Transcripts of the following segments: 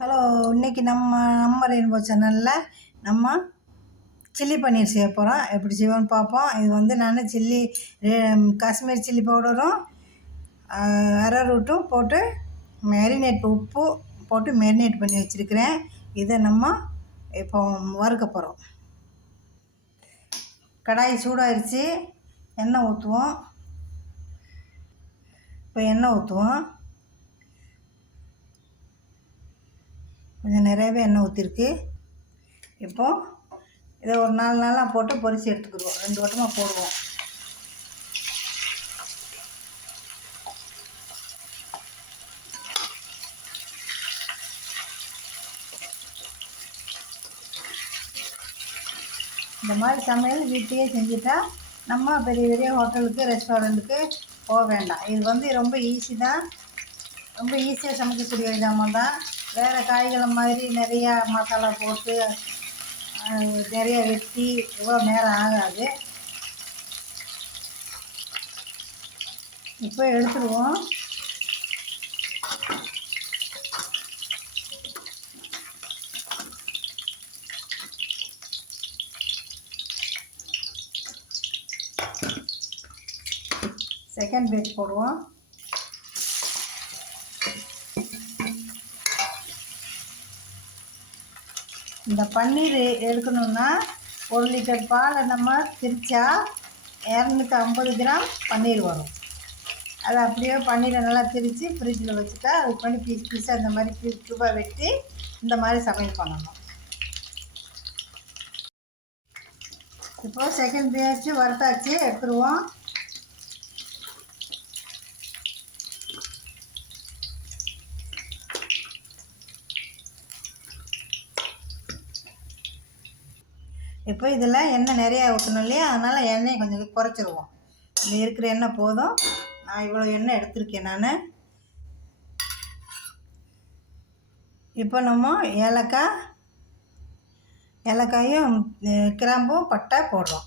Hello இன்றைக்கி நம்ம நம்ம ரெயின்போ சேனலில் நம்ம சில்லி பன்னீர் செய்ய போகிறோம் எப்படி செய்வோன்னு பார்ப்போம். இது வந்து நான் சில்லி காஷ்மீர் சில்லி பவுடரும் அரை ரூட்டும் போட்டு மேரினேட் உப்பு போட்டு மேரினேட் பண்ணி வச்சுருக்கிறேன். இதை நம்ம இப்போ வறுக்க போகிறோம் கடாய் சூடாயிருச்சு. எண்ணெய் ஊற்றுவோம் இப்போ எண்ணெய் ஊற்றுவோம் கொஞ்சம் நிறையவே எண்ணெய் ஊற்றிருக்கு இப்போது இதை ஒரு நாலு நாளாக போட்டு பொரிச்சு எடுத்துக்கிடுவோம். ரெண்டு வட்டமாக போடுவோம். இந்த மாதிரி சமையல் வீட்டையே செஞ்சுட்டா நம்ம பெரிய பெரிய ஹோட்டலுக்கு ரெஸ்டாரண்ட்டுக்கு போக வேண்டாம். இது வந்து ரொம்ப ஈஸி தான். ரொம்ப ஈஸியாக சமைக்கக்கூடிய விதமாக தான். வேறு காய்களை மாதிரி நிறையா மசாலா போட்டு நிறைய வெட்டி இவ்வளோ நேரம் ஆகாது. இப்போ எடுத்துருவோம். செகண்ட் பேஜ் போடுவோம். இந்த பன்னீர் எடுக்கணுன்னா ஒரு லிட்டர் பாலை நம்ம திரிச்சா இரநூத்தி ஐம்பது கிராம் பன்னீர் வரும். அதை அப்படியே பன்னீரை நல்லா திரித்து ஃப்ரிட்ஜில் வச்சுட்டா அது பண்ணி பீஸ் பீஸாக இந்த மாதிரி பீஸ் டூபாக வெட்டி இந்த மாதிரி சமையல் பண்ணணும். இப்போது செகண்ட் பேஸ்ட்டு வறுத்தாச்சு எடுத்துருவோம். இப்போ இதில் எண்ணெய் நிறையா ஊற்றணும் இல்லையா? அதனால் எண்ணெயை கொஞ்சம் குறைச்சிருவோம். இதில் இருக்கிற எண்ணெய் போதும். நான் இவ்வளோ எண்ணெய் எடுத்திருக்கேன் நான். இப்போ நம்ம ஏலக்காய் ஏலக்காயும் கிராம்பும் பட்டை போடுறோம்.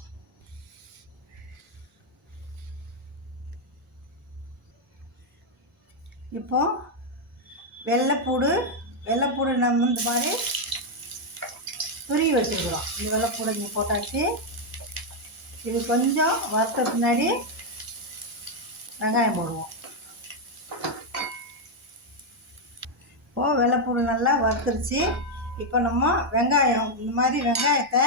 இப்போ வெள்ளைப்பூடு வெள்ளைப்பூடு நம்ம இந்த மாதிரி துருவி வச்சுருக்குறோம். இது வெள்ளைப்பூடு இங்கே போட்டாச்சு. இது கொஞ்சம் வறுத்த பின்னாடி வெங்காயம் போடுவோம். இப்போது வெள்ளைப்பூடு நல்லா வறுத்துருச்சு. இப்போ நம்ம வெங்காயம் இந்த மாதிரி வெங்காயத்தை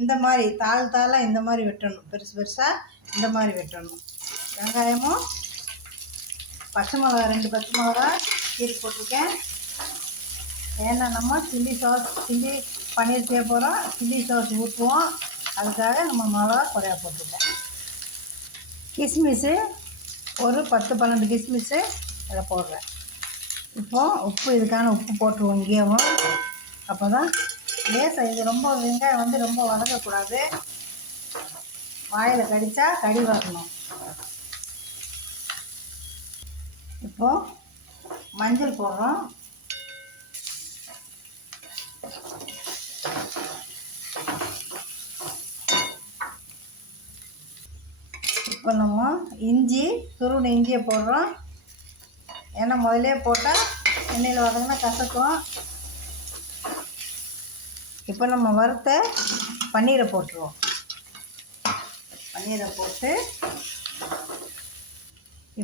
இந்த மாதிரி தாள் தாளாக இந்த மாதிரி வெட்டணும். பெருசு பெருசாக இந்த மாதிரி வெட்டணும். வெங்காயமும் பச்சை மிளகா ரெண்டு பச்சை மிளகா கீழ் போட்டிருக்கேன். ஏன்னா நம்ம சில்லி சாஸ் சில்லி பன்னீர் செய்ய போகிறோம் சில்லி சாஸ் ஊற்றுவோம் அதுக்காக நம்ம மிளகா குறையா போட்டிருக்கோம் கிஸ்மிஸ்ஸு ஒரு பத்து பன்னெண்டு கிஸ்மிஸ்ஸு அதை போடுறேன். இப்போது உப்பு இதுக்கான உப்பு போட்டுருவோம் இங்கேயும். அப்போ தான் லேசாக இது ரொம்ப வெங்காயம் வந்து ரொம்ப வதங்கக்கூடாது. வாயில் கடித்தா கடி வரணும். இப்போது மஞ்சள் போடுறோம். இப்போ நம்ம இஞ்சி துருவின இஞ்சியை போடுறோம். ஏன்னா முதலே போட்டால் எண்ணெயில் வதங்கினா கசக்கும். இப்போ நம்ம வறுத்த பன்னீரை போட்டுருவோம். பன்னீரை போட்டு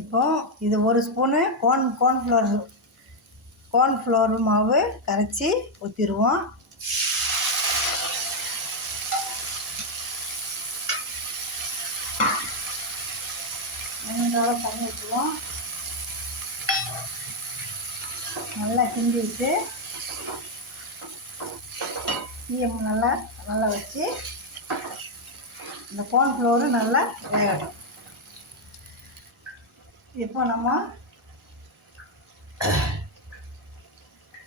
இப்போ இது ஒரு ஸ்பூனு கோன் கோன்ஃப்ளவர் கோன்ஃப்ளவர் மாவு கரைச்சி ஊற்றிடுவோம் மூணு தண்ணி ஊற்றுவோம். நல்லா கிண்டி விட்டு தீயம் நல்லா நல்லா வச்சு இந்த கோன்ஃப்ளவரு நல்லா வேகட்டும். இப்போ நம்ம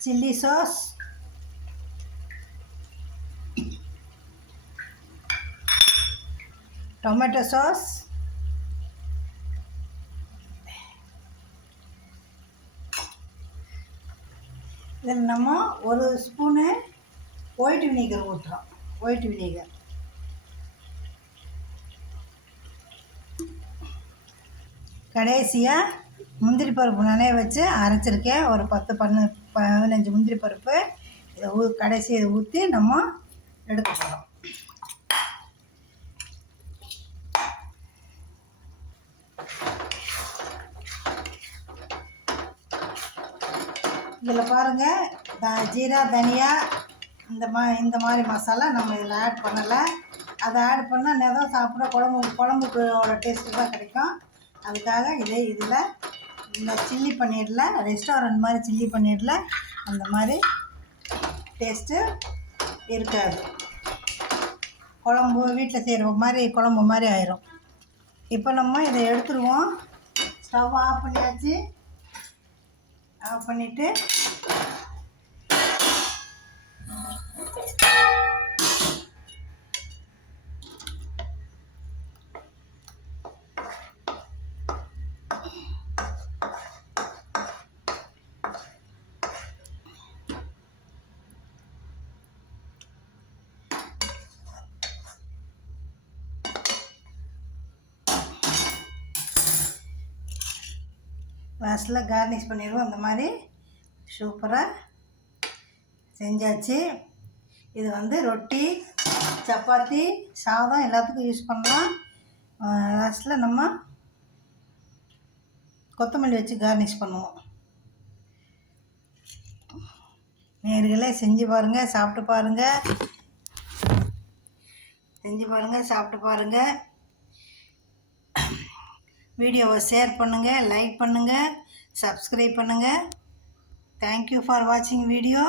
சில்லி சாஸ் டொமேட்டோ சாஸ் இதில் நம்ம ஒரு ஸ்பூனு ஒயிட் வினிகர் ஊற்றுறோம் ஒயிட் வினிகர். கடைசியாக முந்திரி பருப்பு நனைய வச்சு அரைச்சிருக்கேன். ஒரு பத்து பண்ணு பதினஞ்சு முந்திரி பருப்பு. இதை ஊ கடைசி இதை ஊற்றி நம்ம எடுக்க போகிறோம் இதில் பாருங்கள் த ஜீரா தனியா இந்த மா இந்த மாதிரி மசாலா நம்ம இதில் ஆட் பண்ணலை. அதை ஆட் பண்ணால் நிதம் சாப்பிட குழம்பு குழம்புக்கோட டேஸ்ட்டு தான் கிடைக்கும். அதுக்காக இதே இதில் இந்த சில்லி பன்னீரில் ரெஸ்டாரண்ட் மாதிரி சில்லி பன்னீரில் அந்த மாதிரி டேஸ்ட்டு இருக்காது. குழம்பு வீட்டில் செய்கிற மாதிரி குழம்பு மாதிரி ஆயிரும். இப்போ நம்ம இதை எடுத்துருவோம். ஸ்டவ் ஆஃப் பண்ணியாச்சு. ஆஃப் பண்ணிவிட்டு லாஸ்ட்டில் கார்னிஷ் பண்ணிடுவோம். அந்த மாதிரி சூப்பராக செஞ்சாச்சு. இது வந்து ரொட்டி சப்பாத்தி சாதம் எல்லாத்துக்கும் யூஸ் பண்ணலாம். லாஸ்ட்டில் நம்ம கொத்தமல்லி வச்சு கார்னிஷ் பண்ணுவோம். நேர்களே செஞ்சு பாருங்கள் சாப்பிட்டு பாருங்கள் செஞ்சு பாருங்கள் சாப்பிட்டு பாருங்கள் வீடியோவை ஷேர் பண்ணுங்கள் லைக் பண்ணுங்கள் சப்ஸ்கிரைப் பண்ணுங்கள் தேங்க்யூ ஃபார் வாட்சிங் வீடியோ